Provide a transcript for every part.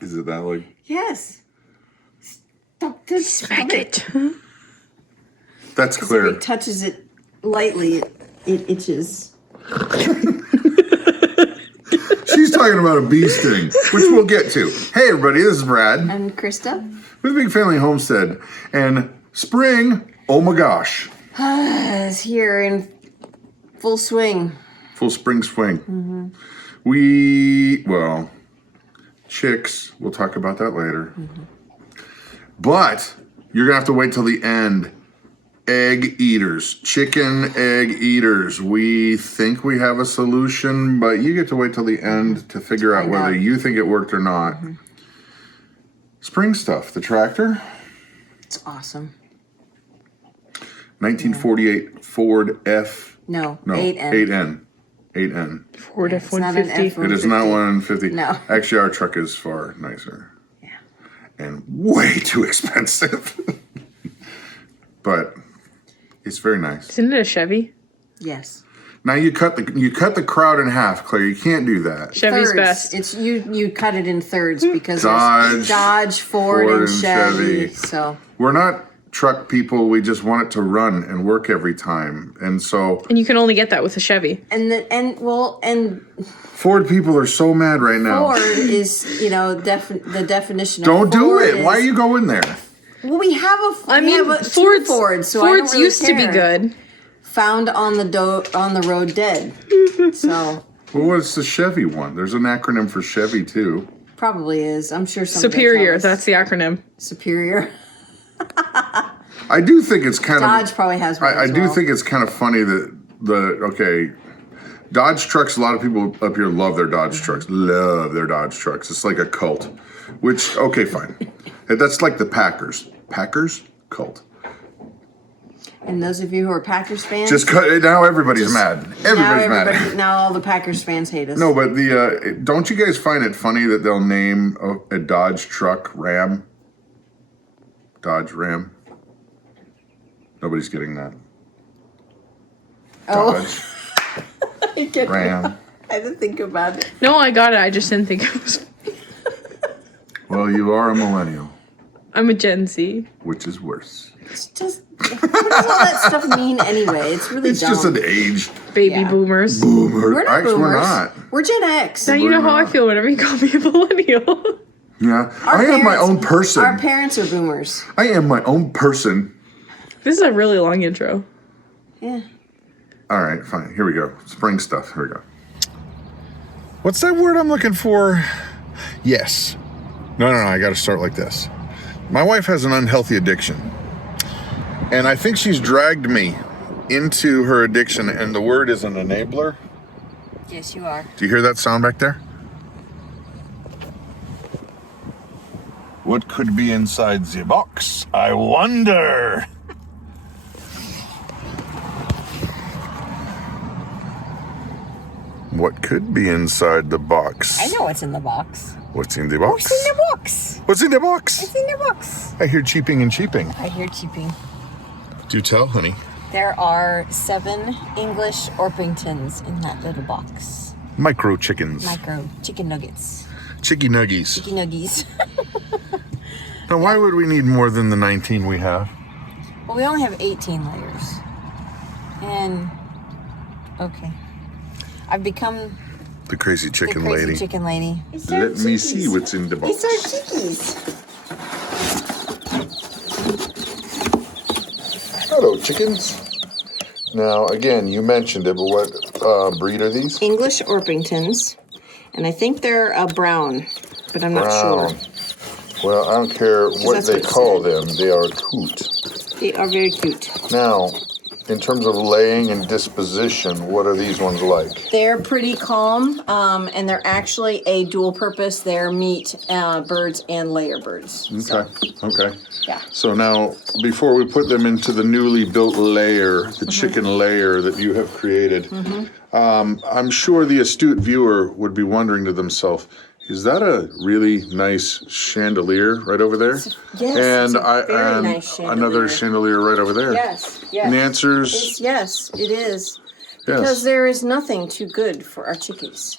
Is it that like? Yes. Stop it. That's If clear. he touches it lightly, it itches. She's talking about a bee sting, which we'll get to. Hey everybody, this is Brad. And Christa. With Big Family Homestead. And spring, oh my gosh. Is here in full swing. Full spring swing. Mm-hmm. Well, chicks, we'll talk about that later. Mm-hmm. But you're gonna have to wait till the end. Egg eaters, chicken egg eaters. We think we have a solution, but you get to wait till the end to figure out whether you think it worked or not. Mm-hmm. Spring stuff, the tractor. It's awesome. 1948 Ford F. No, 8N. 8N. Ford F-150. It is not 150. No. Actually, our truck is far nicer. Yeah. And way too expensive. But it's very nice. Isn't it a Chevy? Yes. Now you cut the crowd in half, Claire. You can't do that. Chevy's Thirds. best. It's you cut it in thirds because Dodge, there's Ford and Chevy. So we're not truck people. We just want it to run and work every time, and so. And you can only get that with a Chevy. and Ford people are so mad right now. Ford is the definition. Don't of do Ford it. Why are you going there? Well, we have a. I mean, Ford's, so I don't Fords really used to be care. good. Found on the road dead. So Well, what's the Chevy one? There's an acronym for Chevy too. probably is. I'm sure somebody Superior. will tell us. That's the acronym. Superior. I do think it's kind Dodge of. probably has one. I as do well. think it's kind of funny that Dodge trucks. A lot of people up here love their Dodge trucks. Love their Dodge trucks. It's like a cult. Which fine. That's like the Packers. Packers cult. And those of you who are Packers fans, Just cut. Now everybody's mad. Everybody's mad. Now all the Packers fans hate us. No, but don't you guys find it funny that they'll name a Dodge truck Ram? Dodge Ram. Nobody's getting that. Dodge Ram. I had to think about it. No, I got it. I just didn't think it was. Well, you are a millennial, I'm a Gen Z. which is worse. It's just what does all that stuff mean anyway? It's really It's dumb. just an age Baby Yeah. boomers. boomer. We're not Actually, boomers. we're not. We're Gen X. Now you know how I Boomer. feel whenever you call me a millennial. Yeah, Our I am my parents- own person. Our parents are boomers. I am my own person. This is a really long intro. Yeah. All right, fine. Here we go. Spring stuff. Here we go. What's that word I'm looking for? Yes. No. I got to start like this. My wife has an unhealthy addiction. And I think she's dragged me into her addiction, and the word is an enabler. Yes, you are. Do you hear that sound back there? What could be inside the box? I wonder. What could be inside the box? I know what's in the box. What's in the box? What's in the box? What's in the box? What's in the box? I hear cheeping and cheeping. I hear cheeping. Do tell, honey. There are 7 English Orpingtons in that little box. Micro chickens. Micro chicken nuggets. Chicky nuggies. Chicken nuggies. Now, why would we need more than the 19 we have? Well, we only have 18 layers. And, okay. I've become The crazy the chicken crazy lady. chicken lady. Let me see what's in the box. These are chickies. Hello, chickens. Now, again, you mentioned it, but what breed are these? English Orpingtons. And I think they're a brown, but I'm not sure. Well, I don't care what that's they what it call said. them. They are cute. They are very cute. Now, in terms of laying and disposition, what are these ones like? They're pretty calm, and they're actually a dual purpose. They're meat birds and layer birds. Okay. Yeah. So now, before we put them into the newly built layer, the chicken layer that you have created, I'm sure the astute viewer would be wondering to themselves, is that a really nice chandelier right over there? Yes, And it's a very nice another chandelier right over there. Yes. And the answer is Yes, it is. Because there is nothing too good for our chickies.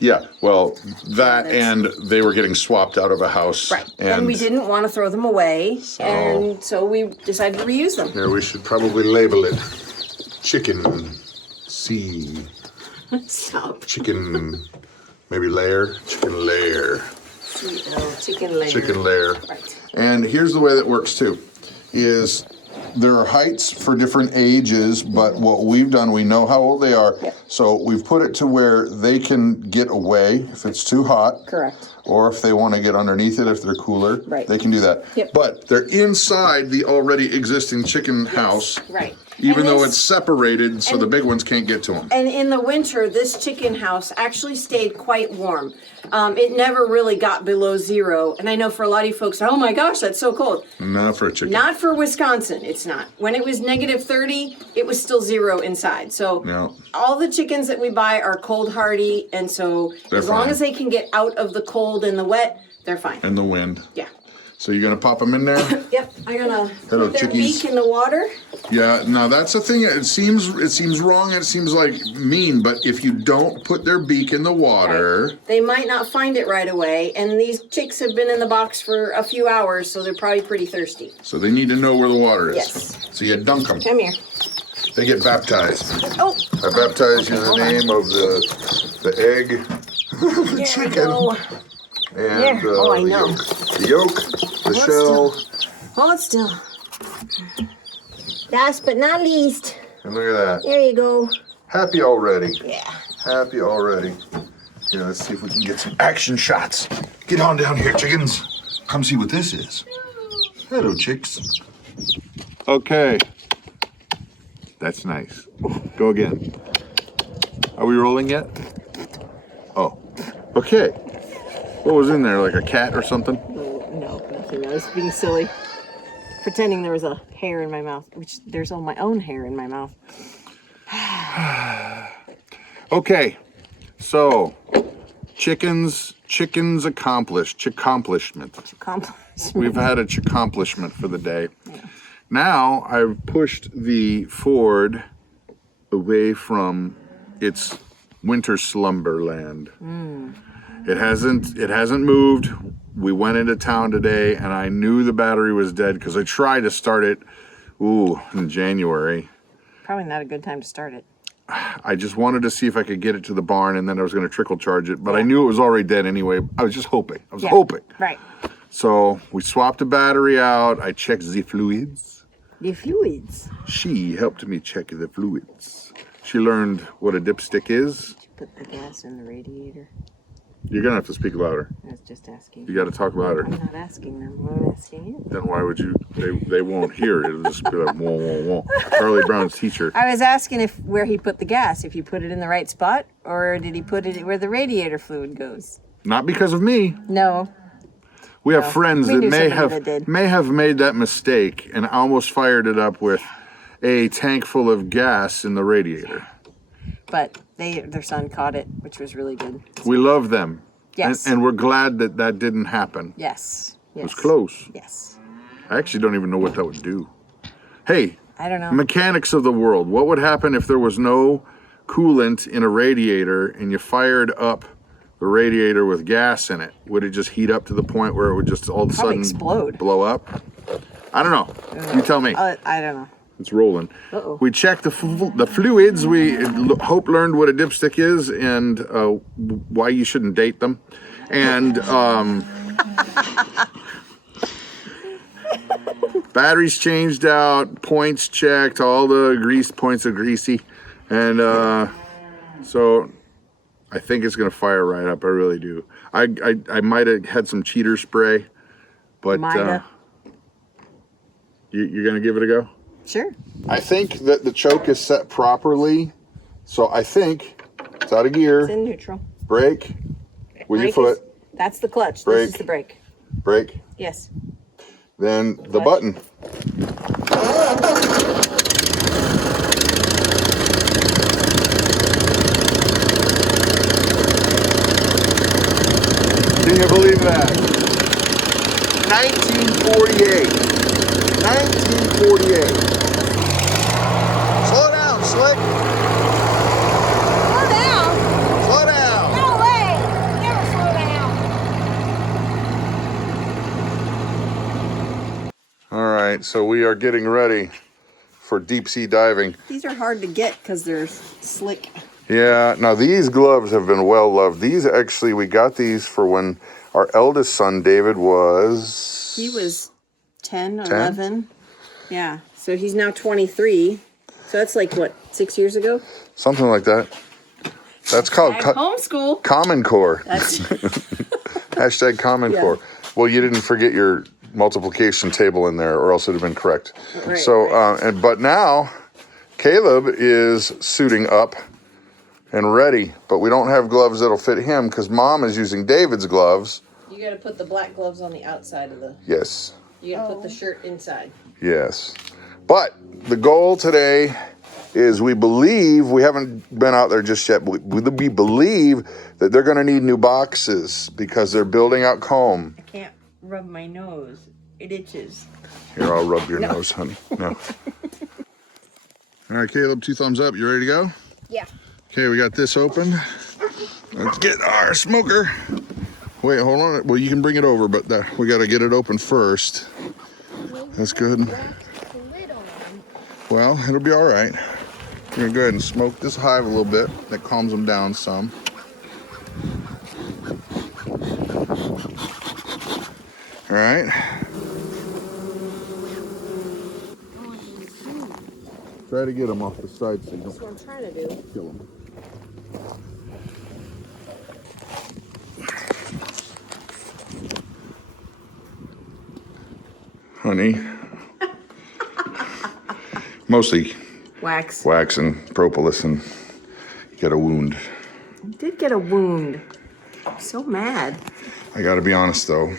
Yeah, well, that and they were getting swapped out of a house. Right. And we didn't want to throw them away, and so we decided to reuse them. Here, we should probably label it chicken C. Stop. Chicken, maybe layer. Chicken layer. Chicken layer. Chicken layer. Right. And here's the way that works too, is there are heights for different ages, but what we've done, we know how old they are. Yep. So we've put it to where they can get away if it's too hot. Correct. Or if they want to get underneath it, if they're cooler, Right. they can do that. Yep. But they're inside the already existing chicken house, Right. even And though this- it's separated so the big ones can't get to them. And in the winter, this chicken house actually stayed quite warm. It never really got below 0. And I know for a lot of you folks, oh my gosh, that's so cold. Not for a chicken. Not for Wisconsin, it's not. When it was negative 30, it was still 0 inside. So No. all the chickens that we buy are cold hardy. And so They're as long fine. as they can get out of the cold and the wet, they're fine. And the wind. Yeah. So you're gonna pop them in there? Yep, I'm gonna Hello, put their chickies. beak in the water. Yeah, now that's the thing. It seems wrong. It seems like mean, but if you don't put their beak in the water, They might not find it right away. And these chicks have been in the box for a few hours, so they're probably pretty thirsty. so they need to know where the water is. Yes. So you dunk them. Come here. They get baptized. Oh, I baptize you in the name of the egg, the there we chicken, go. and There. Oh, I the know. yolk. The yolk, the Hold shell, Hold still. Last but not least, and look at that. there you go. Happy already. Yeah. Happy already. Here, let's see if we can get some action shots. Get on down here, chickens. Come see what this is. Hello, chicks. Okay. That's nice. Go again. Are we rolling yet? Oh. Okay. What was in there, like a cat or something? No, nothing. I was being silly. Pretending there was a hair in my mouth, which there's all my own hair in my mouth. Okay. So, chickens accomplished. Accomplishment. We've had a accomplishment for the day. Yeah. Now I've pushed the Ford away from its winter slumberland. It hasn't moved. We went into town today and I knew the battery was dead because I tried to start it in January. Probably not a good time to start it. I just wanted to see if I could get it to the barn and then I was going to trickle charge it, but I knew it was already dead anyway. I was just hoping. I was hoping. Right. So we swapped the battery out. I checked the fluids. The fluids. She helped me check the fluids. She learned what a dipstick is. Put the gas in the radiator. You're going to have to speak louder. I was just asking. You got to talk louder. I'm not asking them. I'm asking you. Then why would you? They won't hear it. It'll just be like, whoa, whoa, whoa. Charlie Brown's teacher. I was asking if where he put the gas, if he put it in the right spot, or did he put it where the radiator fluid goes? Not because of me. No. We have friends we that knew may somebody that did. have made that mistake and almost fired it up with a tank full of gas in the radiator. But their son caught it, which was really good. We love them. Yes. And we're glad that that didn't happen. Yes. It was close. Yes. I actually don't even know what that would do. Hey, I don't know. mechanics of the world. What would happen if there was no coolant in a radiator and you fired up the radiator with gas in it? Would it just heat up to the point where it would just all of a Probably sudden explode. blow up? I don't know. You tell me. I don't know. It's rolling. Uh-oh. We checked the fluids. We Hope learned what a dipstick is and why you shouldn't date them. And batteries changed out, points checked, all the grease points are greasy. And so I think it's going to fire right up. I really do. I might have had some cheater spray, but you're going to give it a go? Sure. I think that the choke is set properly, so I think it's out of gear. It's in neutral. Brake with your Brake foot. That's the clutch. Brake. This is the brake. Brake. Yes. Then the button. Can you believe that? 1948. 1948. Slow slick. Slow down. Slow down. No way. Never slow down. All right, so we are getting ready for deep sea diving. These are hard to get because they're slick. Yeah, now these gloves have been well loved. These actually, we got these for when our eldest son, David, was... He was 10, 11. Yeah, so he's now 23. So that's like, what, 6 years ago? Something like that. That's called homeschool. Common Core. That's Hashtag Common Yeah. Core. Well, you didn't forget your multiplication table in there, or else it would have been correct. Right, So, right. but now Caleb is suiting up and ready, but we don't have gloves that'll fit him because Mom is using David's gloves. You got to put the black gloves on the outside of the. Yes. You got to put the shirt inside. Yes. But the goal today is we believe, we haven't been out there just yet, but we believe that they're going to need new boxes because they're building out comb. I can't rub my nose. It itches. Here, I'll rub your nose, honey. No. All right, Caleb, 2 thumbs up. You ready to go? Yeah. Okay, we got this open. Let's get our smoker. Wait, hold on. Well, you can bring it over, but we got to get it open first. That's good. Well, it'll be all right. We're gonna go ahead and smoke this hive a little bit. That calms them down some. All right. Try to get them off the side so you That's don't what I'm trying to do. kill them. Honey. Mostly Wax. wax and propolis, and you got a wound. I did get a wound. I'm so mad. I gotta be honest though,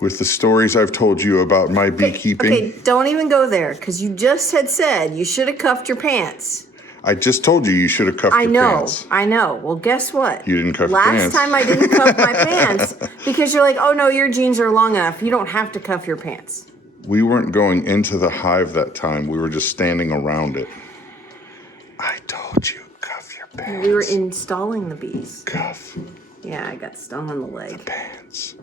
with the stories I've told you about my beekeeping. Okay, don't even go there because you just had said you should have cuffed your pants. I just told you should have cuffed your pants. I know. Well, guess what? You didn't cuff your Last pants. time I didn't cuff my pants because you're like, oh no, your jeans are long enough. You don't have to cuff your pants. We weren't going into the hive that time. We were just standing around it. I told you, cuff your pants. We were installing the bees. Cuff Yeah, I got stung on the leg. pants.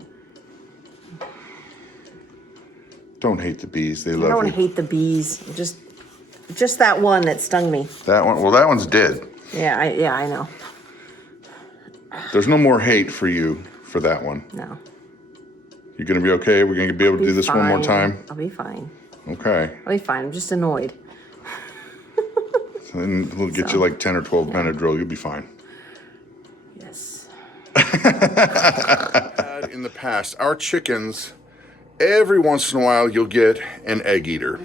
Don't hate the bees. They I love don't you. hate the bees. Just that one that stung me. That one. Well, that one's dead. Yeah, I know. There's no more hate for you for that one. No. You're gonna be okay. We're gonna be able to do this one more Fine. time. I'll be fine. Okay. I'll be fine. I'm just annoyed. And we'll get you like 10 or 12 minute drill. You'll be fine. Yes. In the past, our chickens, every once in a while, you'll get an egg eater.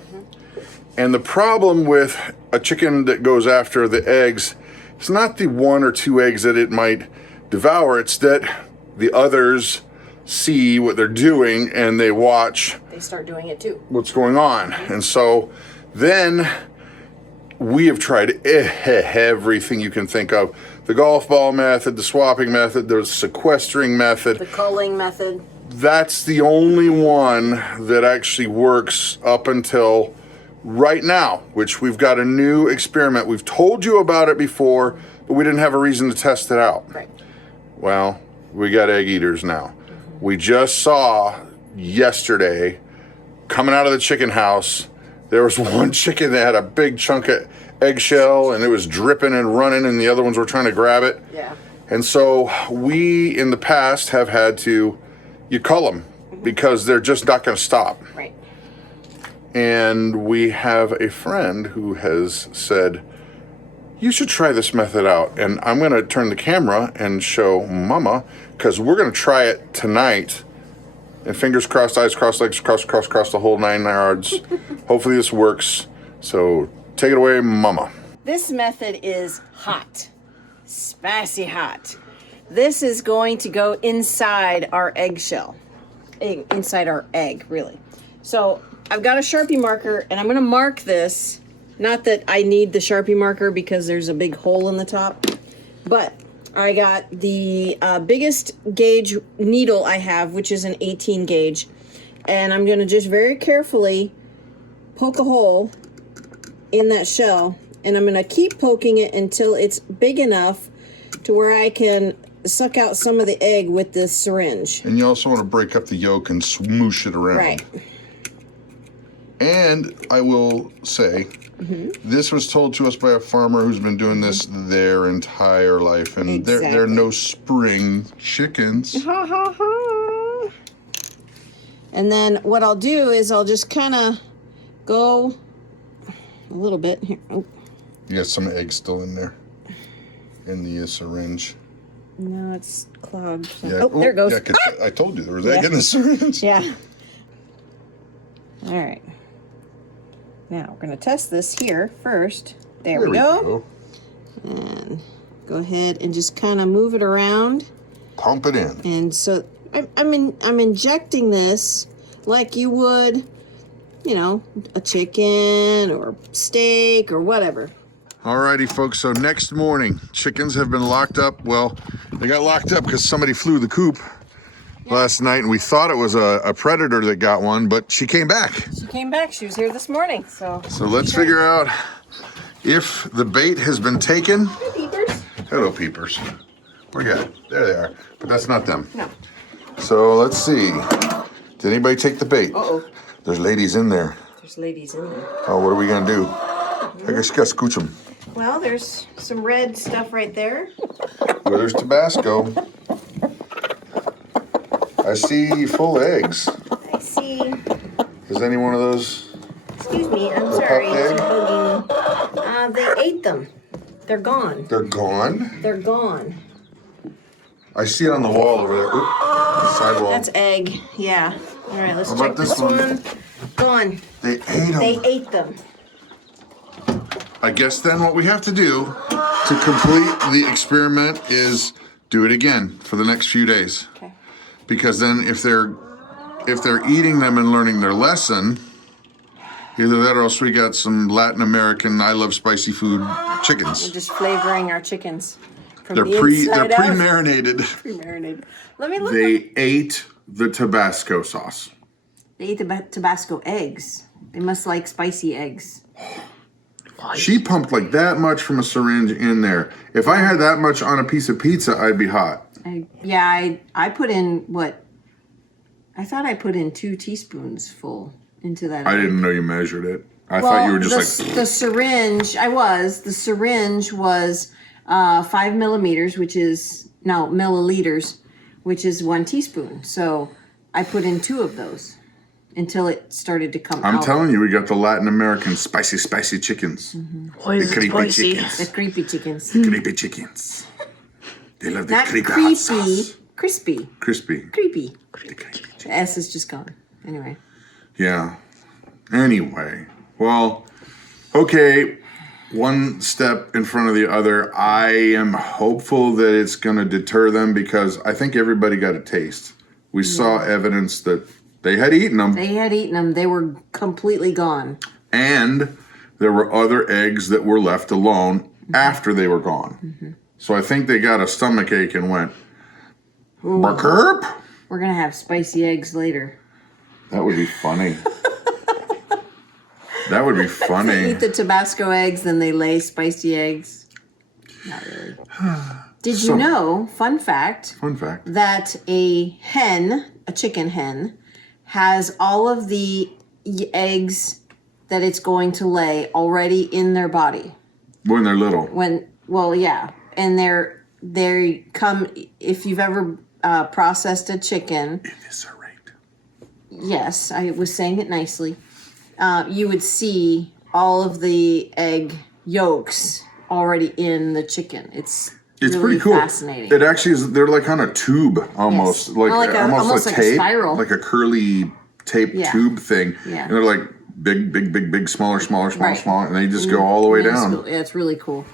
And the problem with a chicken that goes after the eggs, it's not the 1 or 2 eggs that it might devour. It's that the others see what they're doing and they watch They start doing it too. what's going on. And so then we have tried everything you can think of. The golf ball method, the swapping method, the sequestering method. The culling method. That's the only one that actually works up until right now, which we've got a new experiment. We've told you about it before, but we didn't have a reason to test it out. Right. Well, we got egg eaters now. We just saw yesterday, coming out of the chicken house, there was one chicken that had a big chunk of eggshell and it was dripping and running and the other ones were trying to grab it. Yeah. And so we, in the past, have had to, you cull them because they're just not going to stop. Right. And we have a friend who has said, you should try this method out. And I'm going to turn the camera and show Mama, because we're going to try it tonight. And fingers crossed, eyes crossed, legs crossed, cross the whole 9 yards. Hopefully this works. So take it away, Mama. This method is hot. Spicy hot. This is going to go inside our eggshell. Inside our egg, really. So I've got a Sharpie marker and I'm going to mark this. Not that I need the Sharpie marker because there's a big hole in the top, but I got the biggest gauge needle I have, which is an 18 gauge, and I'm going to just very carefully poke a hole in that shell And I'm going to keep poking it until it's big enough to where I can suck out some of the egg with this syringe. And you also want to break up the yolk and smoosh it around. Right. And I will say, this was told to us by a farmer who's been doing this their entire life, and they're no spring chickens. And then what I'll do is I'll just kind of go a little bit here. Oh. You got some eggs still in there, in the syringe. No, it's clogged. Yeah. Oh, there it goes. Yeah, 'cause I told you there was egg in the syringe. Yeah. All right. Now we're going to test this here first. There we go. And go ahead and just kind of move it around. Pump it in. And so I'm injecting this like you would, you know, a chicken or steak or whatever. Alrighty, folks, so next morning, chickens have been locked up. Well, they got locked up because somebody flew the coop last night, and we thought it was a predator that got one, but she came back. She came back. She was here this morning, so let's figure out if the bait has been taken. Hi, peepers. Hello, peepers. Where you at? There they are, but that's not them. No. So let's see. Did anybody take the bait? Uh-oh. There's ladies in there. There's ladies in there. Oh, what are we gonna do? I guess you gotta scooch them. Well, there's some red stuff right there. Well, there's Tabasco. I see full eggs. I see. Is any one of those? Excuse me, I'm The sorry. pup It's egg? bugging me. They ate them. They're gone. They're gone? They're gone. I see it on the wall over there. Oop, the sidewall. That's egg. Yeah. All right, let's How check about this this one? one. Gone. They ate them. They ate them. I guess then what we have to do to complete the experiment is do it again for the next few days. Okay. Because then if they're eating them and learning their lesson, either that or else we got some Latin American I love spicy food We're chickens. just flavoring our chickens from They're the inside out. pre-marinated. Pre-marinated. Let me look. They ate the Tabasco sauce. They ate the Tabasco eggs. They must like spicy eggs. She pumped like that much from a syringe in there. If I had that much on a piece of pizza, I'd be hot. I put in what? I thought I put in 2 teaspoons full into that. I egg. didn't know you measured it. I thought you were just like... the syringe. The syringe was 5 millimeters, milliliters, which is 1 teaspoon. So I put in 2 of those until it started to come out. I'm telling you, we got the Latin American spicy chickens. Why is The it creepy spicy? chickens. The creepy chickens. Creepy chickens. They love the Not creepy hot creepy, sauce. crispy. Crispy. Creepy. The creepy chicken. The S is just gone. Anyway. Yeah. Anyway. Well, okay. One step in front of the other. I am hopeful that it's going to deter them because I think everybody got a taste. We saw evidence that they had eaten them. They had eaten them. They were completely gone. And there were other eggs that were left alone after they were gone. So I think they got a stomach ache and went, Burkerp? We're going to have spicy eggs later. That would be funny. That would be They funny. eat the Tabasco eggs, then they lay spicy eggs. Not really. Did you know, fun fact, Fun fact. that a chicken hen, has all of the eggs that it's going to lay already in their body. When they're little. And they come, if you've ever processed a chicken. Eviscerate. Yes, I was saying it nicely. You would see all of the egg yolks already in the chicken. It's really pretty cool. Fascinating. It actually is. They're like on a tube almost, Yes. like Almost a like a tape, spiral. like a curly tape tube thing. Yeah. And they're like big, smaller, Right. and they just go all the way down. Yeah, it's really cool.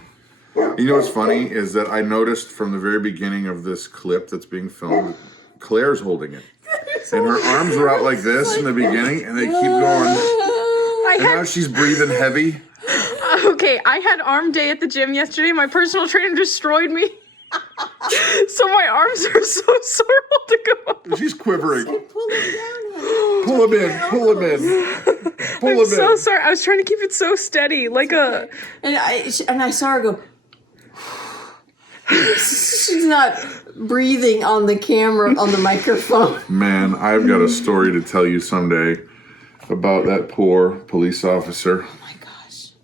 You know what's funny is that I noticed from the very beginning of this clip that's being filmed, Claire's holding it. And her arms were out like this in the beginning, and they keep going. And now she's breathing heavy. Okay, I had arm day at the gym yesterday. My personal trainer destroyed me. So my arms are so sore to go. She's quivering. Pull them down. Pull him in. pull I'm it so in. sorry. I was trying to keep it so steady, like a. And I saw her go. She's not breathing on the camera, on the microphone. Man, I've got a story to tell you someday about that poor police officer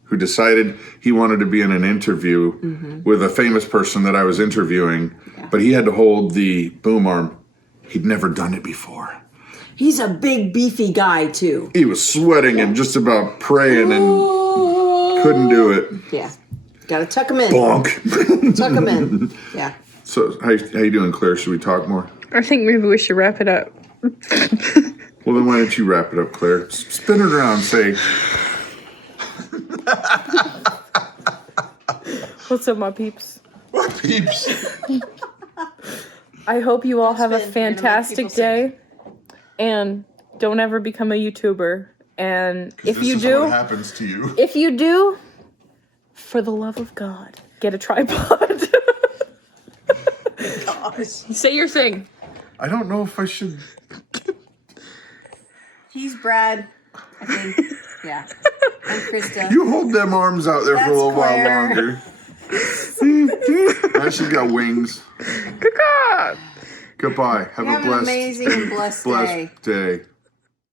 who decided he wanted to be in an interview with a famous person that I was interviewing, but he had to hold the boom arm. He'd never done it before. He's a big, beefy guy, too. He was sweating and just about praying and couldn't do it. Yeah. Gotta tuck him in. Bonk. Tuck him in. Yeah. So, how you doing, Claire? Should we talk more? I think maybe we should wrap it up. Well, then why don't you wrap it up, Claire? Spin it around, say... What's up, my peeps? What peeps? I hope you all have a Spin, you're gonna make fantastic people sick. day, and don't ever become a YouTuber. And if This you is do, what happens to you. if you do, for the love of God, get a tripod. Gosh. Say your thing. I don't know if I should... He's Brad, I think. Yeah. I'm Krista. You hold them arms out there for a That's little Claire. while longer. Now she's got wings. Caca. Goodbye. Have Have a an amazing and blessed day. blessed day.